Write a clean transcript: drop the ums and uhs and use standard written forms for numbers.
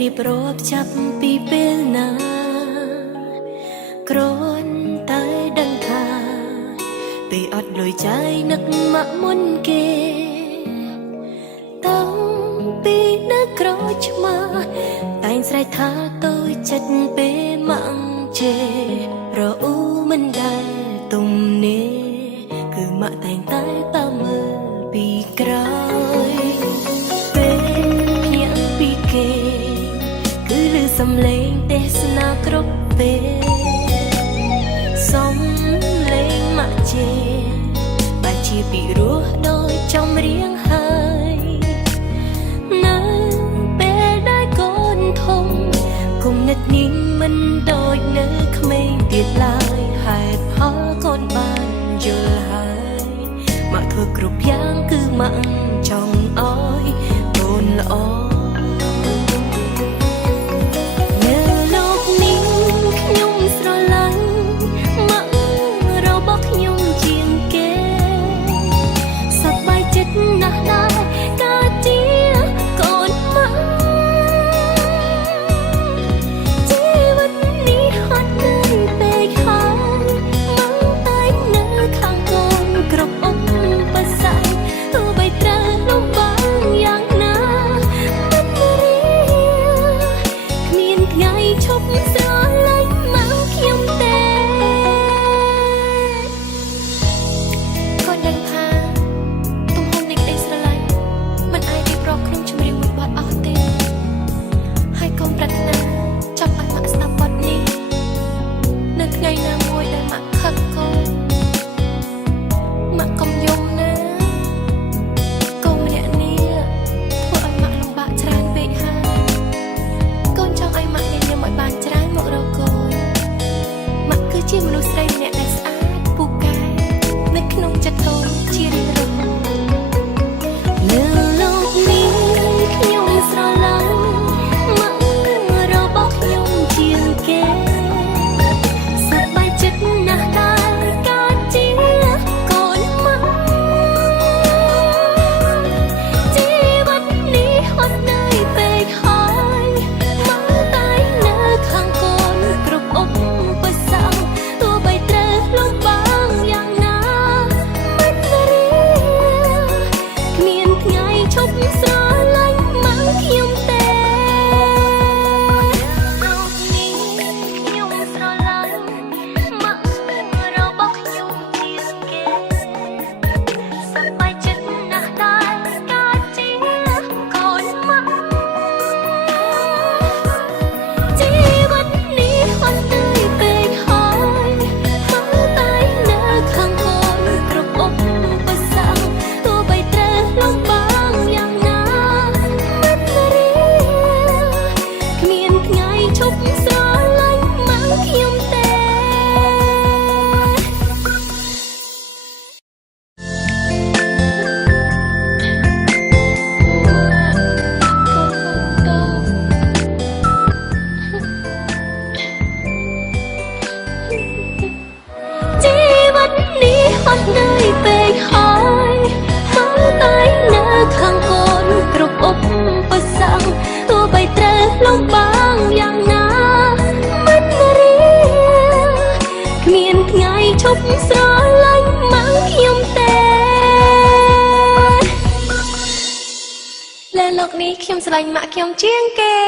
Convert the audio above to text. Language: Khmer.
រៀបរាប់ចាប់ពីពេលណាគ្រាន់តែដឹងថាពេលអត់លុយចាយនឹកមកមុនគេតាំងពីនៅក្រោយឆ្មាតែងស្រែកថាតូចចិត្តពេលម៉ាំងជេរអ៊ូមិនដែលទំនេរគឺម៉ាក់តែងតែតាមមើលពីក្រោយពេលភ្ញាក់ពីគេគឺឮសំឡេងទេសនាគ្រប់ពេលសំឡេងម៉ាក់ជេបែរជាពីរោះដោយចំរៀងហើយនៅពេលដែលកូនធំគំនិតនេះមិនដូចនៅក្មេងទៀតឡើយហេតុផលកូនបានយល់ហើយម៉ាក់ធ្វើគ្រប់យ៉ាងគឺម៉ាក់ចង់ឲ្យកូនល្អជាមនុស្សស្រីម្នាក់ដែលស្អាតពូកែនៅក្នុងចិត្តកូនជារៀងរហូតលើលោកនេះខ្ញុំស្រឡាញ់ម៉ាក់របស់ខ្ញុំជាងគេសប្បាយចិត្តណាស់ដែលកើតជាកូនម៉ាក់ជីវិតនេះហត់នឿយពេកហើយម៉ាក់តែនៅខាងកូនគ្រប់ឧបសគ្គហត់នឿយពេកហើយមកតែនៅខាងកូនគ្រប់ឧបសគ្គទោះបីត្រូវលំបាកយ៉ាងណាមិនរៀងគ្មានថ្ងៃឈប់ស្រឡាញ់ម៉ាក់ខ្ញុំទេលើលោកនេះខ្ញុំស្រឡាញ់ម៉ាក់ខ្ញុំជាងគេ